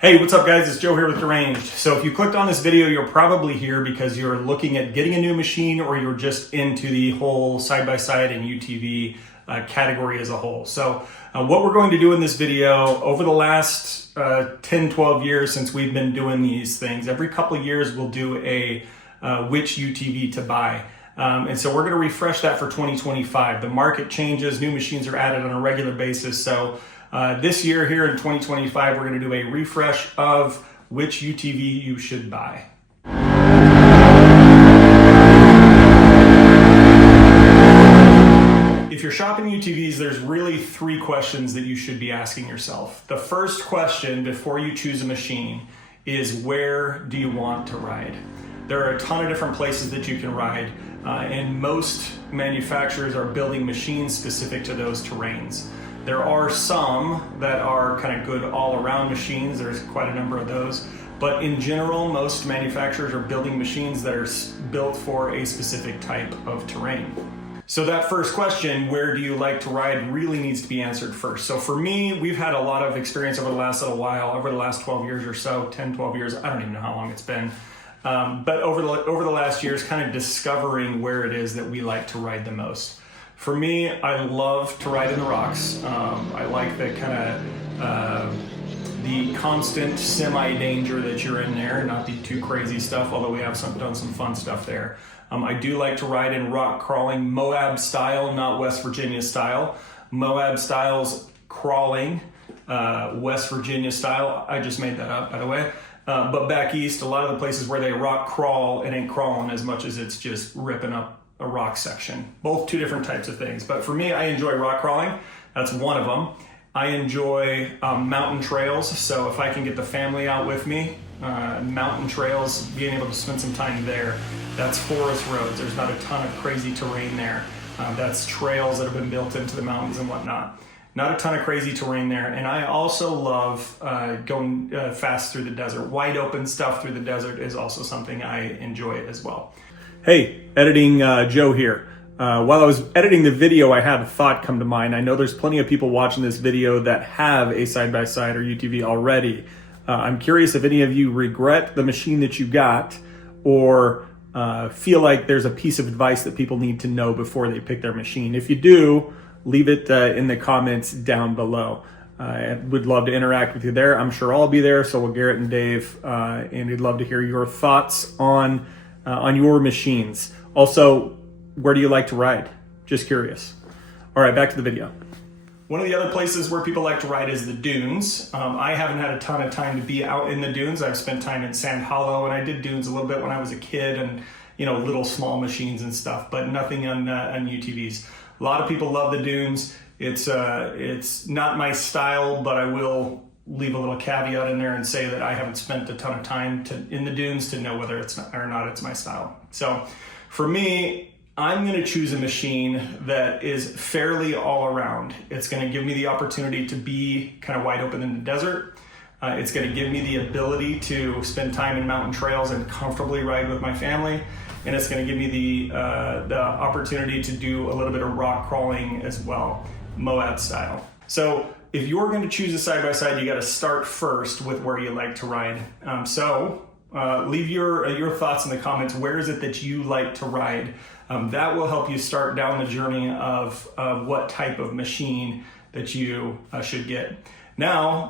Hey, what's up guys? It's Joe here with Deranged. So if you clicked on this video, you're probably here because you're looking at getting a new machine or you're just into the whole side-by-side and UTV category as a whole. So what we're going to do in this video, over the last 10, 12 years since we've been doing these things, every couple of years we'll do a which UTV to buy. And so we're going to refresh that for 2025. The market changes, new machines are added on a regular basis. So this year here in 2025, we're going to do a refresh of which UTV you should buy. If you're shopping UTVs, there's really three questions that you should be asking yourself. The first question before you choose a machine is, where do you want to ride? There are a ton of different places that you can ride, and most manufacturers are building machines specific to those terrains. There are some that are kind of good all-around machines. There's quite a number of those. But in general, most manufacturers are building machines that are built for a specific type of terrain. So that first question, where do you like to ride, really needs to be answered first. So for me, we've had a lot of experience over the last little while, over the last 12 years or so, 10, 12 years, I don't even know how long it's been. But over the last years, kind of discovering where it is that we like to ride the most. For me, I love to ride in the rocks. I like the kind of the constant semi-danger that you're in there, not the too crazy stuff, although we have done some fun stuff there. I do like to ride in rock crawling, Moab style, not West Virginia style. Moab style's crawling, West Virginia style. I just made that up, by the way. But back east, a lot of the places where they rock crawl, it ain't crawling as much as it's just ripping up a rock section. Both two different types of things. But for me, I enjoy rock crawling. That's one of them. I enjoy mountain trails. So if I can get the family out with me, mountain trails, being able to spend some time there. That's forest roads. There's not a ton of crazy terrain there. That's trails that have been built into the mountains and whatnot. Not a ton of crazy terrain there. And I also love going fast through the desert. Wide open stuff through the desert is also something I enjoy as well. Hey, editing Joe here. While I was editing the video, I had a thought come to mind. I know there's plenty of people watching this video that have a side-by-side or UTV already. I'm curious if any of you regret the machine that you got, or feel like there's a piece of advice that people need to know before they pick their machine. If you do, leave it in the comments down below. I would love to interact with you there. I'm sure I'll be there, so will Garrett and Dave, and we'd love to hear your thoughts on your machines. Also, where do you like to ride? Just curious. All right, back to the video. One of the other places where people like to ride is the dunes. I haven't had a ton of time to be out in the dunes. I've spent time in Sand Hollow, and I did dunes a little bit when I was a kid, and little small machines and stuff, but nothing on UTVs. A lot of people love the dunes. It's not my style, but I will leave a little caveat in there and say that I haven't spent a ton of time in the dunes to know whether it's my style. So for me, I'm going to choose a machine that is fairly all around. It's going to give me the opportunity to be kind of wide open in the desert. It's going to give me the ability to spend time in mountain trails and comfortably ride with my family. And it's going to give me the opportunity to do a little bit of rock crawling as well, Moab style. So if you're going to choose a side-by-side, you got to start first with where you like to ride. Leave your thoughts in the comments. Where is it that you like to ride? That will help you start down the journey of what type of machine that you should get. Now,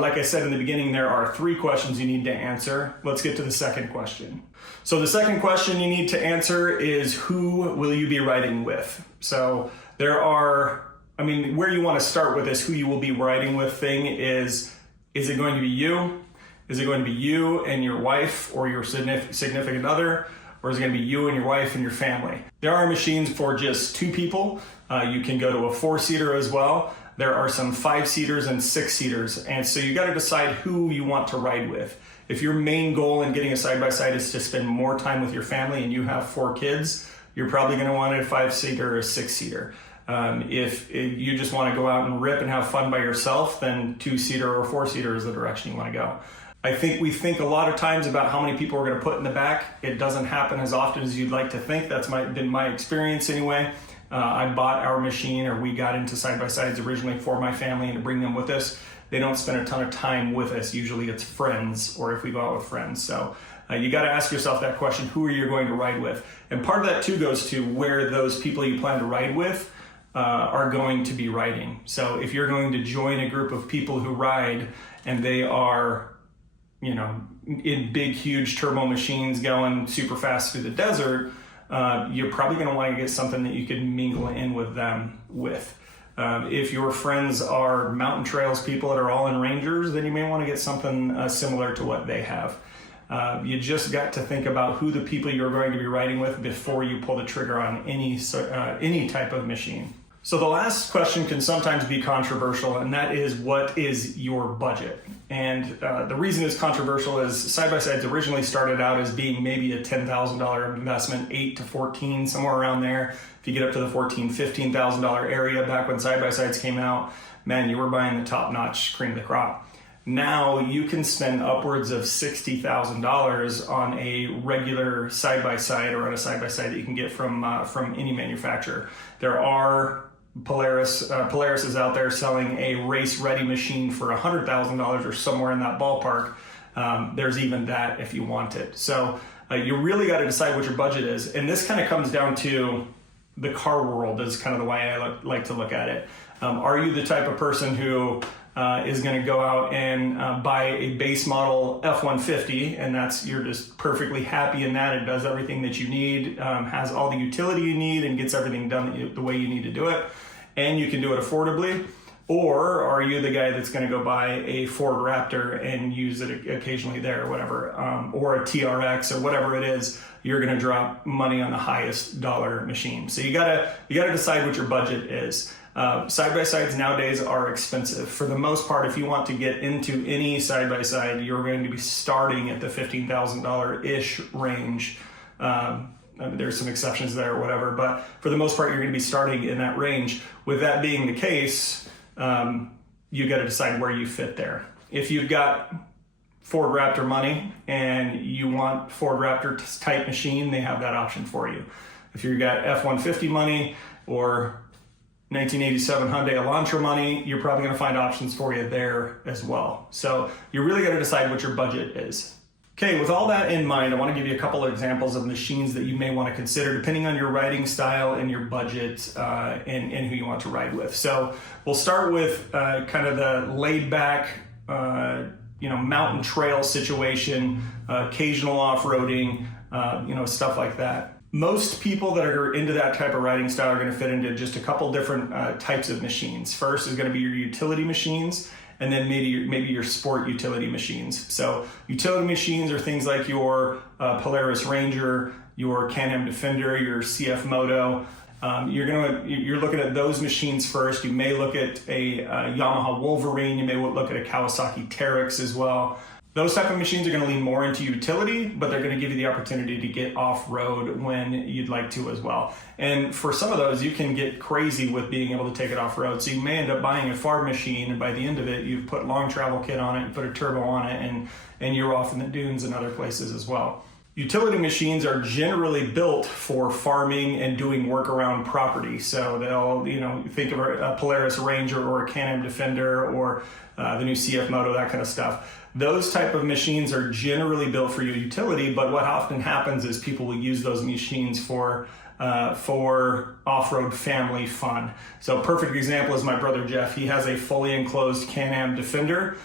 like I said in the beginning, there are three questions you need to answer. Let's get to the second question. So the second question you need to answer is, who will you be riding with? So where you want to start with this who you will be riding with thing is it going to be you? Is it going to be you and your wife or your significant other? Or is it going to be you and your wife and your family? There are machines for just two people. You can go to a 4-seater as well. There are some 5-seaters and 6-seaters. And so you got to decide who you want to ride with. If your main goal in getting a side-by-side is to spend more time with your family and you have 4 kids, you're probably going to want a 5-seater or a 6-seater. If you just want to go out and rip and have fun by yourself, then 2-seater or 4-seater is the direction you want to go. I think we think a lot of times about how many people we're going to put in the back. It doesn't happen as often as you'd like to think. That's been my experience anyway. I bought our machine, or we got into side-by-sides originally for my family and to bring them with us. they don't spend a ton of time with us. Usually it's friends, or if we go out with friends. So you got to ask yourself that question: who are you going to ride with? And part of that too goes to where those people you plan to ride with are going to be riding. So if you're going to join a group of people who ride and they are, in big, huge turbo machines going super fast through the desert, you're probably going to want to get something that you can mingle in with them with. If your friends are mountain trails people that are all in Rangers, then you may want to get something similar to what they have. You just got to think about who the people you're going to be riding with before you pull the trigger on any type of machine. So the last question can sometimes be controversial, and that is, what is your budget? And the reason it's controversial is side-by-sides originally started out as being maybe a $10,000 investment, 8 to 14, somewhere around there. If you get up to the $14,000, $15,000 area back when side-by-sides came out, man, you were buying the top-notch cream of the crop. Now you can spend upwards of $60,000 on a regular side-by-side or on a side-by-side that you can get from any manufacturer. There are Polaris is out there selling a race-ready machine for $100,000 or somewhere in that ballpark. There's even that if you want it. So you really got to decide what your budget is. And this kind of comes down to the car world is kind of the way I like to look at it. Are you the type of person who is going to go out and buy a base model F-150, and you're just perfectly happy in that? It does everything that you need, has all the utility you need, and gets everything done the way you need to do it, and you can do it affordably? Or are you the guy that's going to go buy a Ford Raptor and use it occasionally there or whatever, or a TRX or whatever it is? You're going to drop money on the highest dollar machine. So you gotta decide what your budget is. Side-by-sides nowadays are expensive. For the most part, if you want to get into any side-by-side, you're going to be starting at the $15,000-ish range. There's some exceptions there or whatever, but for the most part, you're going to be starting in that range. With that being the case, you got to decide where you fit there. If you've got Ford Raptor money and you want Ford Raptor type machine, they have that option for you. If you've got F-150 money or 1987 Hyundai Elantra money, you're probably going to find options for you there as well. So you really got to decide what your budget is. Okay, with all that in mind, I want to give you a couple of examples of machines that you may want to consider depending on your riding style and your budget and who you want to ride with. So we'll start with kind of the laid back, mountain trail situation, occasional off-roading, stuff like that. Most people that are into that type of riding style are going to fit into just a couple different types of machines. First is going to be your utility machines, and then maybe your sport utility machines. So utility machines are things like your Polaris Ranger, your Can-Am Defender, your CF Moto. You're looking at those machines first. You may look at a Yamaha Wolverine. You may look at a Kawasaki Teryx as well. Those type of machines are going to lean more into utility, but they're going to give you the opportunity to get off-road when you'd like to as well. And for some of those, you can get crazy with being able to take it off-road. So you may end up buying a farm machine, and by the end of it, you've put long travel kit on it, you put a turbo on it, and you're off in the dunes and other places as well. Utility machines are generally built for farming and doing work around property. So they'll, think of a Polaris Ranger or a Can-Am Defender or the new CF Moto, that kind of stuff. Those type of machines are generally built for your utility, but what often happens is people will use those machines for off-road family fun. So a perfect example is my brother Jeff. He has a fully enclosed Can-Am Defender,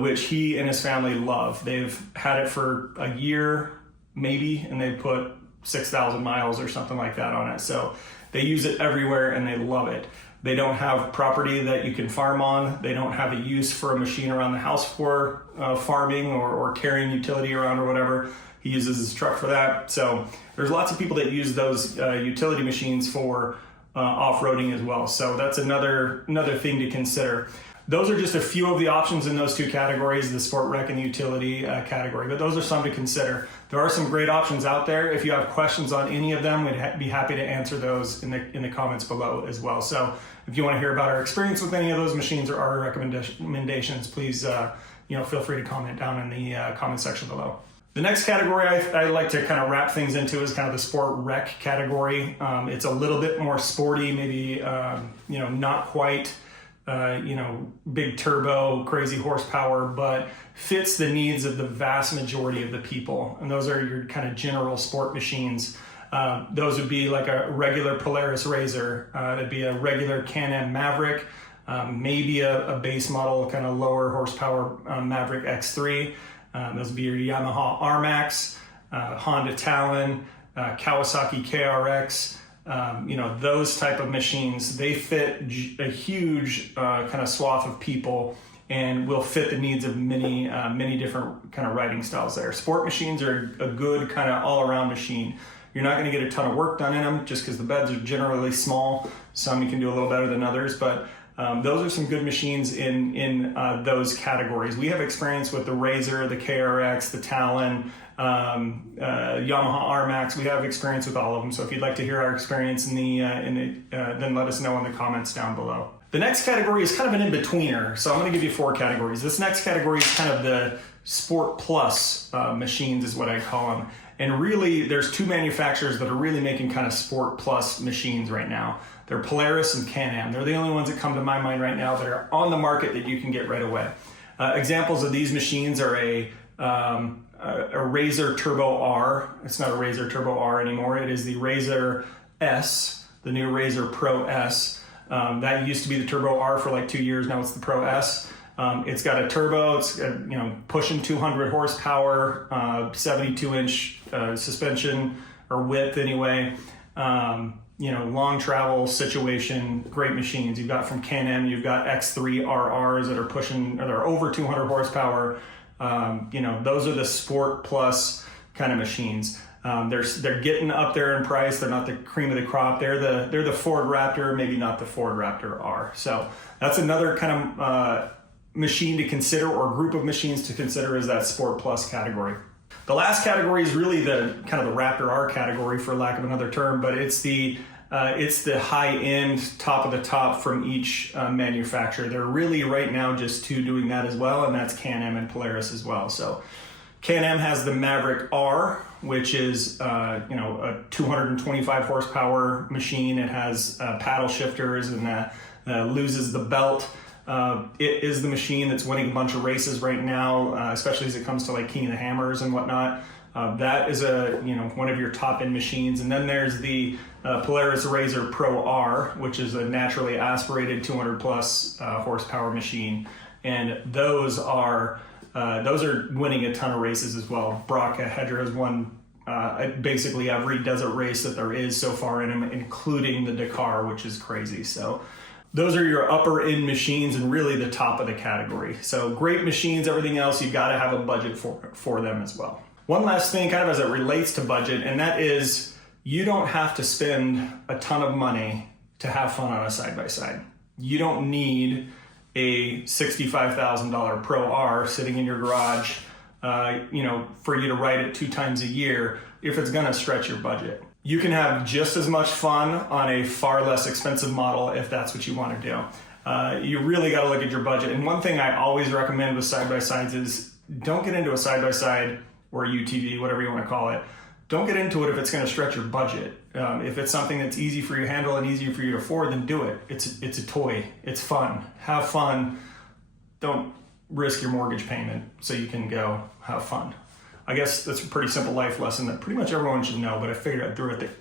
which he and his family love. They've had it for a year, maybe, and they put 6,000 miles or something like that on it. So they use it everywhere and they love it. They don't have property that you can farm on. They don't have a use for a machine around the house for farming or carrying utility around or whatever. He uses his truck for that. So there's lots of people that use those utility machines for off-roading as well. So that's another thing to consider. Those are just a few of the options in those two categories, the sport rec and the utility category, but those are some to consider. There are some great options out there. If you have questions on any of them, we'd be happy to answer those in the comments below as well. So if you want to hear about our experience with any of those machines or our recommendations, please feel free to comment down in the comment section below. The next category I like to kind of wrap things into is kind of the sport rec category. It's a little bit more sporty, maybe not quite big turbo, crazy horsepower, but fits the needs of the vast majority of the people. And those are your kind of general sport machines. Those would be like a regular Polaris RZR, that'd be a regular Can-Am Maverick, maybe a base model, kind of lower horsepower Maverick X3. Those would be your Yamaha R-Max, Honda Talon, Kawasaki KRX. Those type of machines, they fit a huge kind of swath of people and will fit the needs of many different kind of riding styles there. Sport machines are a good kind of all-around machine. You're not going to get a ton of work done in them just because the beds are generally small. Some you can do a little better than others, but those are some good machines in those categories. We have experience with the RZR, the KRX, the Talon, Yamaha R-Max. We have experience with all of them. So if you'd like to hear our experience then let us know in the comments down below. The next category is kind of an in-betweener. So I'm going to give you 4 categories. This next category is kind of the Sport Plus machines is what I call them. And really, there's 2 manufacturers that are really making kind of Sport Plus machines right now. They're Polaris and Can-Am. They're the only ones that come to my mind right now that are on the market that you can get right away. Examples of these machines are a RZR Turbo R. It's not a RZR Turbo R anymore. It is the RZR S, the new RZR Pro S. That used to be the Turbo R for like 2 years. Now it's the Pro S. It's got a turbo. It's pushing 200 horsepower, 72-inch suspension or width anyway. Long travel situation, great machines. You've got from Can-Am, you've got X3 RRs that are over 200 horsepower. Those are the Sport Plus kind of machines. They're getting up there in price. They're not the cream of the crop. They're the Ford Raptor, maybe not the Ford Raptor R. So that's another kind of machine to consider, or group of machines to consider, is that Sport Plus category. The last category is really the kind of the Raptor R category, for lack of another term, but it's the high end, top of the top from each manufacturer. They're really right now just 2 doing that as well, and that's Can-Am and Polaris as well. So Can-Am has the Maverick R, which is a 225 horsepower machine. It has paddle shifters and loses the belt. It is the machine that's winning a bunch of races right now, especially as it comes to like King of the Hammers and whatnot. That is one of your top end machines. And then there's the Polaris RZR Pro R, which is a naturally aspirated 200 plus horsepower machine, and those are winning a ton of races as well. Brock Hedger has won basically every desert race that there is so far in them, including the Dakar, which is crazy. So those are your upper end machines and really the top of the category. So great machines. Everything else, you've got to have a budget for them as well. One last thing kind of as it relates to budget, and that is you don't have to spend a ton of money to have fun on a side-by-side. You don't need a $65,000 Pro R sitting in your garage for you to ride it 2 times a year if it's going to stretch your budget. You can have just as much fun on a far less expensive model if that's what you want to do. You really got to look at your budget. And one thing I always recommend with side-by-sides is don't get into a side-by-side or a UTV, whatever you want to call it. Don't get into it if it's going to stretch your budget. If it's something that's easy for you to handle and easy for you to afford, then do it. It's a toy. It's fun. Have fun. Don't risk your mortgage payment so you can go have fun. I guess that's a pretty simple life lesson that pretty much everyone should know, but I figured I'd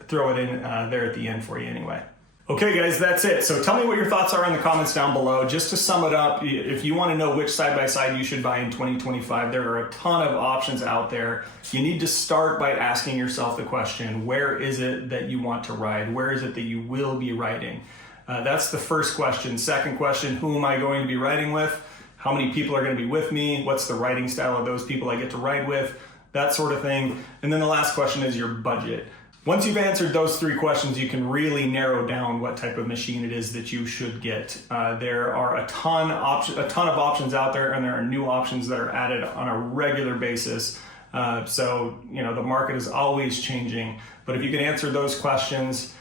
throw it in there at the end for you anyway. Okay guys, that's it. So tell me what your thoughts are in the comments down below. Just to sum it up, if you want to know which side-by-side you should buy in 2025, there are a ton of options out there. You need to start by asking yourself the question, where is it that you want to ride? Where is it that you will be riding? That's the first question. Second question, who am I going to be riding with? How many people are going to be with me? What's the riding style of those people I get to ride with? That sort of thing. And then the last question is your budget. Once you've answered those 3 questions, you can really narrow down what type of machine it is that you should get. There are a ton of options out there, and there are new options that are added on a regular basis. So the market is always changing. But if you can answer those questions,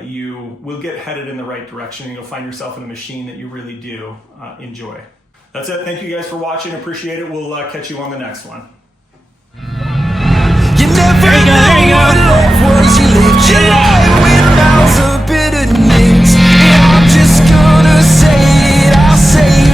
you will get headed in the right direction, and you'll find yourself in a machine that you really do enjoy. That's it. Thank you guys for watching. Appreciate it. We'll catch you on the next one. There you go. Was you lived your life with mouths of bitterness, and I'm just gonna say it out. say you